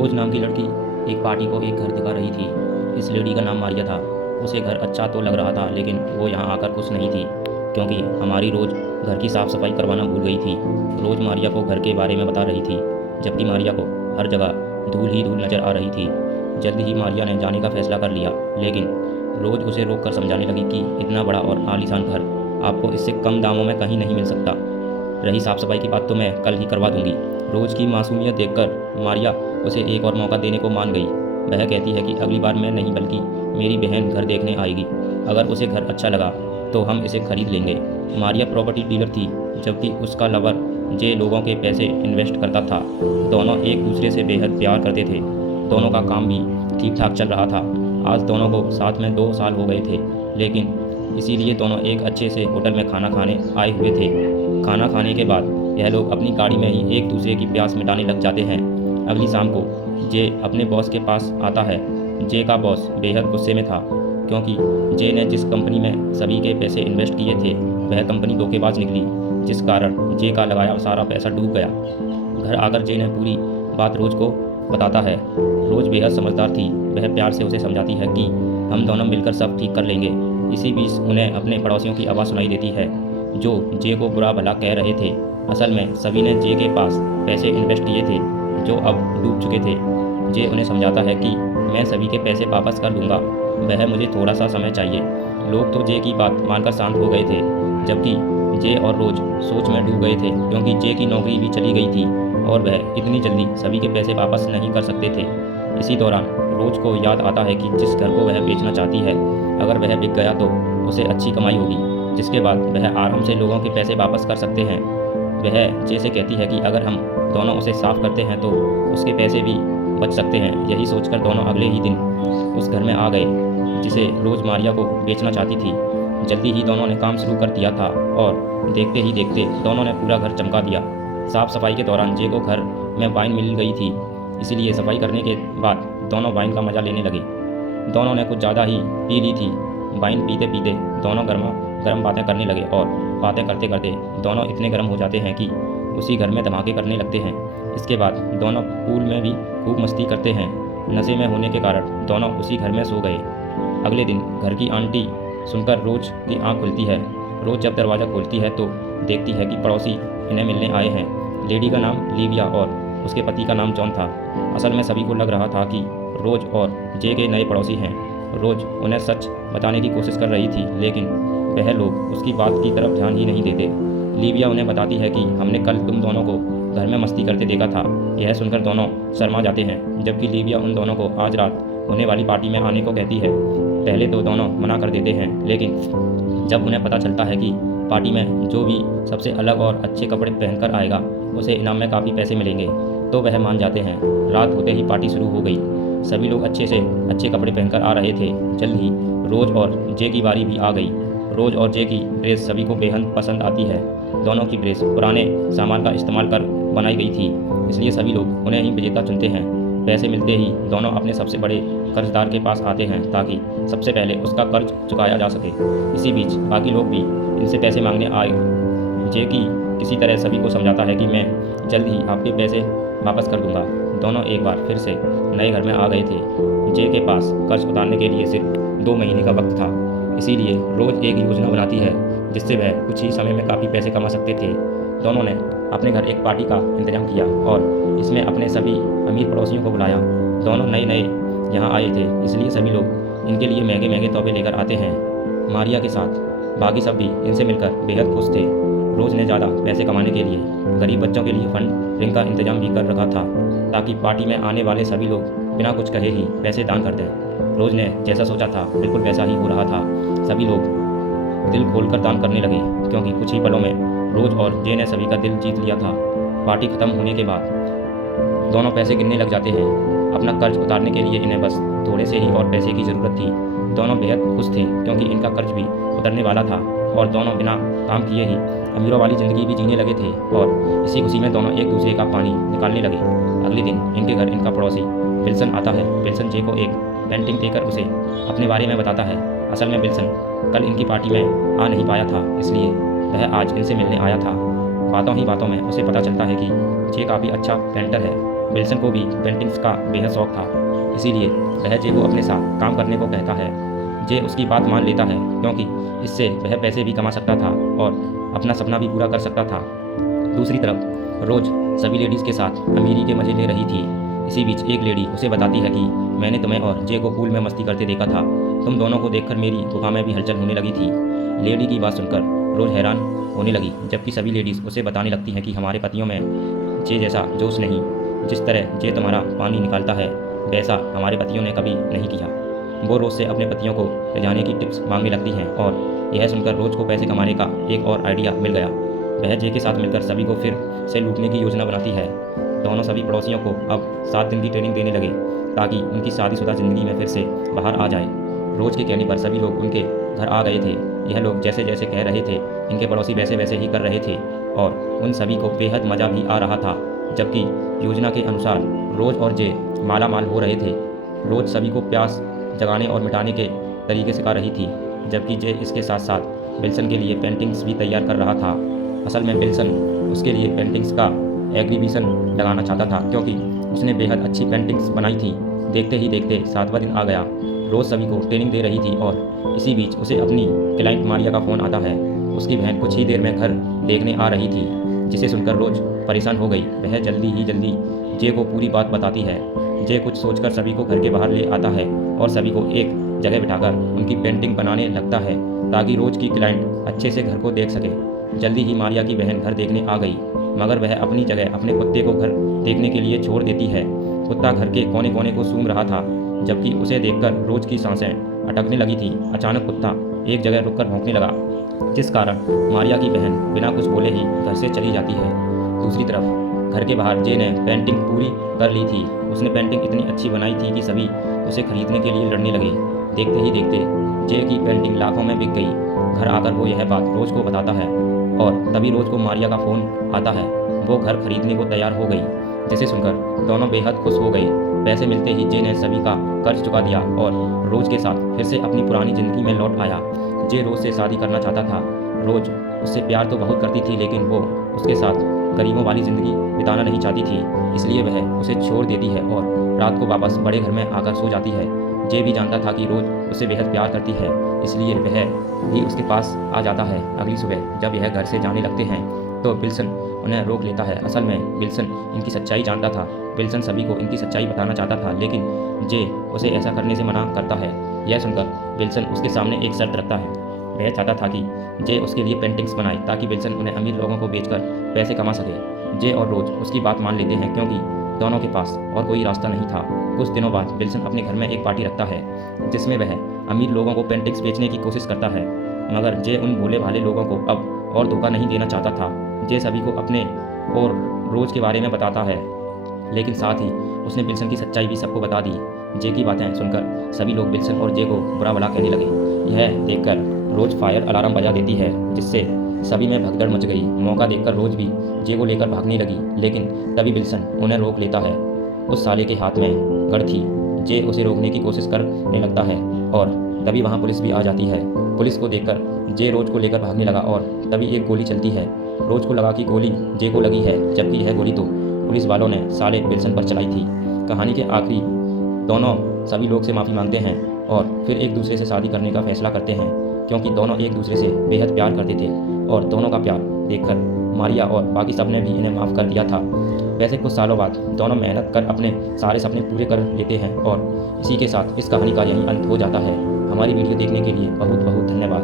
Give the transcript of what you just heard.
रोज़ नाम की लड़की एक पार्टी को एक घर दिखा रही थी। इस लेडी का नाम मारिया था। उसे घर अच्छा तो लग रहा था, लेकिन वो यहाँ आकर खुश नहीं थी, क्योंकि हमारी रोज़ घर की साफ़ सफाई करवाना भूल गई थी। रोज़ मारिया को घर के बारे में बता रही थी, जबकि मारिया को हर जगह धूल ही धूल नज़र आ रही थी। जल्द ही मारिया ने जाने का फैसला कर लिया, लेकिन रोज़ उसे रोक कर समझाने लगी कि इतना बड़ा और आलीशान घर आपको इससे कम दामों में कहीं नहीं मिल सकता। रही साफ़ सफाई की बात तो मैं कल ही करवा दूंगी। रोज़ की मासूमियत देखकर मारिया उसे एक और मौका देने को मान गई। वह कहती है कि अगली बार मैं नहीं, बल्कि मेरी बहन घर देखने आएगी। अगर उसे घर अच्छा लगा तो हम इसे खरीद लेंगे। मारिया प्रॉपर्टी डीलर थी, जबकि उसका लवर जे लोगों के पैसे इन्वेस्ट करता था। दोनों एक दूसरे से बेहद प्यार करते थे। दोनों का काम भी ठीक ठाक चल रहा था। आज दोनों को साथ में 2 साल हो गए थे, लेकिन इसीलिए दोनों एक अच्छे से होटल में खाना खाने आए हुए थे। खाना खाने के बाद यह लोग अपनी गाड़ी में ही एक दूसरे की प्यास मिटाने लग जाते हैं। अगली शाम को जे अपने बॉस के पास आता है। जे का बॉस बेहद गुस्से में था, क्योंकि जे ने जिस कंपनी में सभी के पैसे इन्वेस्ट किए थे वह कंपनी धोखेबाज निकली, जिस कारण जे का लगाया सारा पैसा डूब गया। घर आकर जे ने पूरी बात रोज़ को बताता है। रोज़ बेहद समझदार थी। वह प्यार से उसे समझाती है कि हम दोनों मिलकर सब ठीक कर लेंगे। इसी बीच उन्हें अपने पड़ोसियों की आवाज़ सुनाई देती है, जो जे को बुरा भला कह रहे थे। असल में सभी ने जे के पास पैसे इन्वेस्ट किए थे, जो अब डूब चुके थे। जे उन्हें समझाता है कि मैं सभी के पैसे वापस कर दूंगा, वह मुझे थोड़ा सा समय चाहिए। लोग तो जे की बात मानकर शांत हो गए थे, जबकि जे और रोज़ सोच में डूब गए थे, क्योंकि जे की नौकरी भी चली गई थी और वह इतनी जल्दी सभी के पैसे वापस नहीं कर सकते थे। इसी दौरान रोज़ को याद आता है कि जिस घर को वह बेचना चाहती है, अगर वह बिक गया तो उसे अच्छी कमाई होगी, जिसके बाद वह आराम से लोगों के पैसे वापस कर सकते हैं। वह जे से कहती है कि अगर हम दोनों उसे साफ करते हैं तो उसके पैसे भी बच सकते हैं। यही सोचकर दोनों अगले ही दिन उस घर में आ गए, जिसे रोज़ मारिया को बेचना चाहती थी। जल्दी ही दोनों ने काम शुरू कर दिया था और देखते ही देखते दोनों ने पूरा घर चमका दिया। साफ सफाई के दौरान जे को घर में वाइन मिल गई थी, इसीलिए सफाई करने के बाद दोनों वाइन का मज़ा लेने लगे। दोनों ने कुछ ज़्यादा ही पी ली थी। वाइन पीते पीते दोनों गर्मा गर्म बातें करने लगे, और बातें करते करते दोनों इतने गर्म हो जाते हैं कि उसी घर में धमाके करने लगते हैं। इसके बाद दोनों पूल में भी खूब मस्ती करते हैं। नशे में होने के कारण दोनों उसी घर में सो गए। अगले दिन घर की आंटी सुनकर रोज़ की आंख खुलती है। रोज़ जब दरवाज़ा खोलती है तो देखती है कि पड़ोसी इन्हें मिलने आए हैं। लेडी का नाम लिविया और उसके पति का नाम जॉन था। असल में सभी को लग रहा था कि रोज़ और जे के नए पड़ोसी हैं। रोज़ उन्हें सच बताने की कोशिश कर रही थी, लेकिन वह लोग उसकी बात की तरफ ध्यान ही नहीं देते। लिविया उन्हें बताती है कि हमने कल तुम दोनों को घर में मस्ती करते देखा था। यह सुनकर दोनों शर्मा जाते हैं, जबकि लिविया उन दोनों को आज रात होने वाली पार्टी में आने को कहती है। पहले तो दोनों मना कर देते हैं, लेकिन जब उन्हें पता चलता है कि पार्टी में जो भी सबसे अलग और अच्छे कपड़े पहनकर आएगा उसे इनाम में काफ़ी पैसे मिलेंगे, तो वह मान जाते हैं। रात होते ही पार्टी शुरू हो गई। सभी लोग अच्छे से अच्छे कपड़े पहनकर आ रहे थे। जल्द ही रोज़ और जे की बारी भी आ गई। रोज़ और जे की ड्रेस सभी को बेहद पसंद आती है। दोनों की ड्रेस पुराने सामान का इस्तेमाल कर बनाई गई थी, इसलिए सभी लोग उन्हें ही विजेता चुनते हैं। पैसे मिलते ही दोनों अपने सबसे बड़े कर्जदार के पास आते हैं, ताकि सबसे पहले उसका कर्ज चुकाया जा सके। इसी बीच बाकी लोग भी इनसे पैसे मांगने आए। जे की किसी तरह सभी को समझाता है कि मैं जल्द ही आपके पैसे वापस कर दूंगा। दोनों एक बार फिर से नए घर में आ गए थे। जे के पास कर्ज उतारने के लिए सिर्फ 2 महीने का वक्त था, इसीलिए रोज़ एक योजना बनाती है जिससे वह कुछ ही समय में काफ़ी पैसे कमा सकते थे। दोनों ने अपने घर एक पार्टी का इंतजाम किया और इसमें अपने सभी अमीर पड़ोसियों को बुलाया। दोनों नए नए यहाँ आए थे, इसलिए सभी लोग इनके लिए महंगे महंगे तोहफे लेकर आते हैं। मारिया के साथ बाकी सब भी इनसे मिलकर बेहद खुश थे। रोज़ ने ज़्यादा पैसे कमाने के लिए गरीब बच्चों के लिए फंड ड्रिंक का इंतजाम भी कर रखा था, ताकि पार्टी में आने वाले सभी लोग बिना कुछ कहे ही पैसे दान कर दें। रोज़ ने जैसा सोचा था बिल्कुल वैसा ही हो रहा था। सभी लोग दिल खोलकर दान करने लगे, क्योंकि कुछ ही पलों में रोज़ और जे ने सभी का दिल जीत लिया था। पार्टी खत्म होने के बाद दोनों पैसे गिनने लग जाते हैं। अपना कर्ज उतारने के लिए इन्हें बस थोड़े से ही और पैसे की ज़रूरत थी। दोनों बेहद खुश थे, क्योंकि इनका कर्ज भी उतरने वाला था और दोनों बिना काम किए ही अमीरों वाली ज़िंदगी भी जीने लगे थे। और इसी खुशी में दोनों एक दूसरे का पानी निकालने लगे। अगले दिन इनके घर इनका पड़ोसी विल्सन आता है। विल्सन जे को एक पेंटिंग देकर उसे अपने बारे में बताता है। असल में विल्सन कल इनकी पार्टी में आ नहीं पाया था, इसलिए वह आज इनसे मिलने आया था। बातों ही बातों में उसे पता चलता है कि जे काफ़ी अच्छा पेंटर है विल्सन को भी पेंटिंग्स का बेहद शौक था, इसीलिए वह जे को अपने साथ काम करने को कहता है। जे उसकी बात मान लेता है क्योंकि इससे वह पैसे भी कमा सकता था और अपना सपना भी पूरा कर सकता था। दूसरी तरफ रोज सभी लेडीज़ के साथ अमीरी के मज़े ले रही थी। इसी बीच एक लेडी उसे बताती है कि मैंने तुम्हें और जे को पूल में मस्ती करते देखा था। तुम दोनों को देखकर मेरी गुफा में भी हलचल होने लगी थी। लेडी की बात सुनकर रोज हैरान होने लगी, जबकि सभी लेडीज़ उसे बताने लगती हैं कि हमारे पतियों में जे जैसा जोश नहीं। जिस तरह जे तुम्हारा पानी निकालता है वैसा हमारे पतियों ने कभी नहीं किया। वो रोज़ से अपने पतियों को रिझाने की टिप्स मांगने लगती हैं और यह सुनकर रोज को पैसे कमाने का एक और आइडिया मिल गया। वह जे के साथ मिलकर सभी को फिर से लूटने की योजना बनाती है। दोनों सभी पड़ोसियों को अब 7 दिन की ट्रेनिंग देने लगे ताकि उनकी शादीशुदा ज़िंदगी में फिर से बाहर आ जाए। रोज के कहने पर सभी लोग उनके घर आ गए थे। यह लोग जैसे जैसे कह रहे थे इनके पड़ोसी वैसे वैसे ही कर रहे थे और उन सभी को बेहद मज़ा भी आ रहा था। जबकि योजना के अनुसार रोज और जे माला माल हो रहे थे। रोज सभी को प्यास जगाने और मिटाने के तरीके सिखा रही थी, जबकि जे इसके साथ साथ विल्सन के लिए पेंटिंग्स भी तैयार कर रहा था। असल में विल्सन उसके लिए पेंटिंग्स का एग्जीबिशन लगाना चाहता था क्योंकि उसने बेहद अच्छी पेंटिंग्स बनाई थी। देखते ही देखते 7वां दिन आ गया। रोज सभी को ट्रेनिंग दे रही थी और इसी बीच उसे अपनी क्लाइंट मारिया का फ़ोन आता है। उसकी बहन कुछ ही देर में घर देखने आ रही थी, जिसे सुनकर रोज परेशान हो गई। वह जल्दी जे को पूरी बात बताती है। जे कुछ सोचकर सभी को घर के बाहर ले आता है और सभी को एक जगह बिठाकर उनकी पेंटिंग बनाने लगता है ताकि रोज की क्लाइंट अच्छे से घर को देख सके। जल्दी ही मारिया की बहन घर देखने आ गई, मगर वह अपनी जगह अपने कुत्ते को घर देखने के लिए छोड़ देती है। कुत्ता घर के कोने कोने को सूंघ रहा था, जबकि उसे देखकर रोज की सांसें अटकने लगी थी। अचानक कुत्ता एक जगह रुककर भौंकने लगा, जिस कारण मारिया की बहन बिना कुछ बोले ही घर से चली जाती है। दूसरी तरफ घर के बाहर जे ने पेंटिंग पूरी कर ली थी। उसने पेंटिंग इतनी अच्छी बनाई थी कि सभी उसे खरीदने के लिए लड़ने लगे। देखते ही देखते जे की पेंटिंग लाखों में बिक गई। घर आकर वो यह बात रोज को बताता है और तभी रोज को मारिया का फ़ोन आता है। वो घर खरीदने को तैयार हो गई, जिसे सुनकर दोनों बेहद खुश हो गए। पैसे मिलते ही जे ने सभी का कर्ज चुका दिया और रोज के साथ फिर से अपनी पुरानी ज़िंदगी में लौट आया। जे रोज से शादी करना चाहता था। रोज उससे प्यार तो बहुत करती थी, लेकिन वो उसके साथ गरीबों वाली ज़िंदगी बिताना नहीं चाहती थी, इसलिए वह उसे छोड़ देती है और रात को वापस बड़े घर में आकर सो जाती है। जे भी जानता था कि रोज उसे बेहद प्यार करती है, इसलिए वह भी उसके पास आ जाता है। अगली सुबह जब यह घर से जाने लगते हैं तो विल्सन उन्हें रोक लेता है। असल में विल्सन इनकी सच्चाई जानता था। विल्सन सभी को इनकी सच्चाई बताना चाहता था, लेकिन जे उसे ऐसा करने से मना करता है। यह सुनकर विल्सन उसके सामने एक शर्त रखता है। वह चाहता था कि जे उसके लिए पेंटिंग्स बनाए ताकि विल्सन उन्हें अमीर लोगों को बेचकर पैसे कमा सके। जे और रोज उसकी बात मान लेते हैं क्योंकि दोनों के पास और कोई रास्ता नहीं था। कुछ दिनों बाद विल्सन अपने घर में एक पार्टी रखता है, जिसमें वह अमीर लोगों को पेंटिंग्स बेचने की कोशिश करता है, मगर जे उन भोले भाले लोगों को अब और धोखा नहीं देना चाहता था। जे सभी को अपने और रोज के बारे में बताता है, लेकिन साथ ही उसने विल्सन की सच्चाई भी सबको बता दी। जे की बातें सुनकर सभी लोग विल्सन और जे को बुरा भला कहने लगे। यह देखकर रोज फायर अलार्म बजा देती है, जिससे सभी में भगदड़ मच गई। मौका देखकर रोज भी जे को लेकर भागने लगी, लेकिन तभी विल्सन उन्हें रोक लेता है। उस साले के हाथ में गड़ थी। जे उसे रोकने की कोशिश करने लगता है और तभी वहाँ पुलिस भी आ जाती है। पुलिस को देखकर जे रोज को लेकर भागने लगा और तभी एक गोली चलती है। रोज को लगा कि गोली जे को लगी है, जबकि यह गोली तो पुलिस वालों ने साले विल्सन पर चलाई थी। कहानी के आखिरी दोनों सभी लोग से माफ़ी मांगते हैं और फिर एक दूसरे से शादी करने का फैसला करते हैं, क्योंकि दोनों एक दूसरे से बेहद प्यार करते थे और दोनों का प्यार देखकर मारिया और बाकी सब ने भी इन्हें माफ़ कर दिया था। वैसे कुछ सालों बाद दोनों मेहनत कर अपने सारे सपने पूरे कर लेते हैं और इसी के साथ इस कहानी का यही अंत हो जाता है। हमारी वीडियो देखने के लिए बहुत बहुत धन्यवाद।